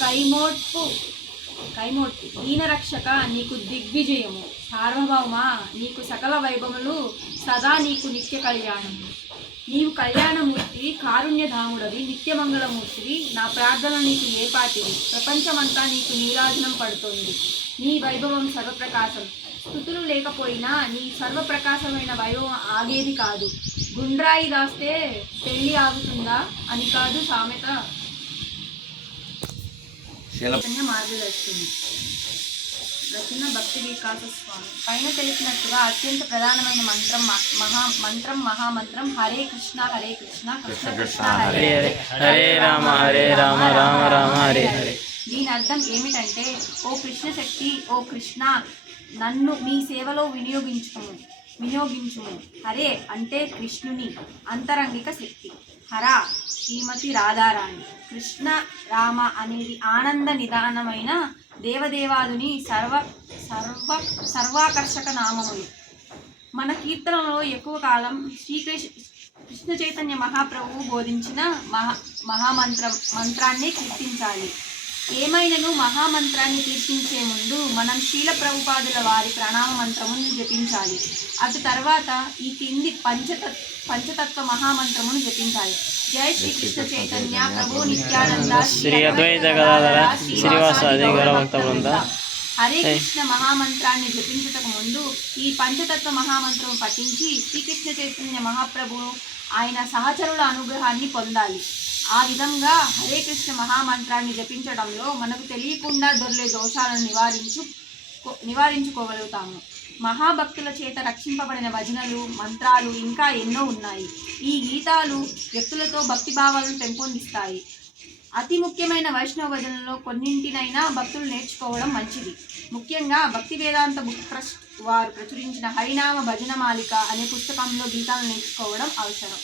కైమోట్పు కైమోట్పు దీనరక్షక నీకు దిగ్విజయము. సార్వభౌమ నీకు సకల వైభవములు సదా నీకు నిత్య కళ్యాణము. నీవు కళ్యాణమూర్తి కారుణ్యధాముడవి నిత్యమంగళమూర్తివి. నా ప్రార్థన నీకు ఏ పాటివి? ప్రపంచమంతా నీకు నీరాజనం పడుతోంది. నీ వైభవం సర్వప్రకాశం. స్థుతులు లేకపోయినా నీ సర్వప్రకాశమైన వైభవం ఆగేది కాదు. గుండ్రాయి దాస్తే పెళ్ళి ఆగుతుందా? అని కాదు సామెత. మార్గదర్శిని. రచన భక్తి వికాస స్వామి. పైన తెలిసినట్టుగా అత్యంత ప్రధానమైన మంత్రం మహా మంత్రం మహామంత్రం హరే కృష్ణ హరే కృష్ణ కృష్ణ కృష్ణ హరే హరే హరే. హరే. రామ హరే రామ రామ రామ హరే. హరే. దీని అర్థం ఏమిటంటే ఓ కృష్ణ శక్తి ఓ కృష్ణ నన్ను మీ సేవలో వినియోగించుము వినియోగించుము. హరే అంటే కృష్ణుని అంతరంగిక శక్తి. హర శ్రీమతి రాధారాణి. కృష్ణ రామ అనేది ఆనంద నిదానమైన దేవదేవాదుని సర్వ సర్వ సర్వాకర్షక నామములు. మన కీర్తనలో ఎక్కువ కాలం శ్రీకృష్ణ కృష్ణ చైతన్య మహాప్రభువు బోధించిన మహా మహామంత్రం మంత్రాన్ని కీర్తించాలి. ఏమైనను మహామంత్రాన్ని కీర్తించే ముందు మనం శీల ప్రభుపాదుల వారి ప్రణామ మంత్రమును జపించాలి. అటు తర్వాత ఈ కింది పంచతత్ పంచతత్వ మహామంత్రమును జపించాలి. జై శ్రీ కృష్ణ చైతన్య ప్రభు నిత్యానంద శ్రీ అద్వైత గదాధర హరే కృష్ణ మహామంత్రాన్ని జపించుటకు ముందు ఈ పంచతత్వ మహామంత్రం పఠించి శ్రీకృష్ణ చైతన్య మహాప్రభువు ఆయన సహచరుల అనుగ్రహాన్ని పొందాలి. ఆ విధంగా హరే కృష్ణ మహామంత్రాన్ని జపించడంలో మనకు తెలియకుండా దొర్లే దోషాలను నివారించు నివారించుకోగలుగుతాము. మహాభక్తుల చేత రక్షింపబడిన భజనలు మంత్రాలు ఇంకా ఎన్నో ఉన్నాయి. ఈ గీతాలు వ్యక్తులతో భక్తి భావాలను పెంపొందిస్తాయి. అతి ముఖ్యమైన వైష్ణవ భజనలో కొన్నింటినైనా భక్తులు నేర్చుకోవడం మంచిది. ముఖ్యంగా భక్తి వేదాంత బుక్ ట్రస్ట్ వారు ప్రచురించిన హరినామ భజన మాలిక అనే పుస్తకంలో గీతాలు నేర్చుకోవడం అవసరం.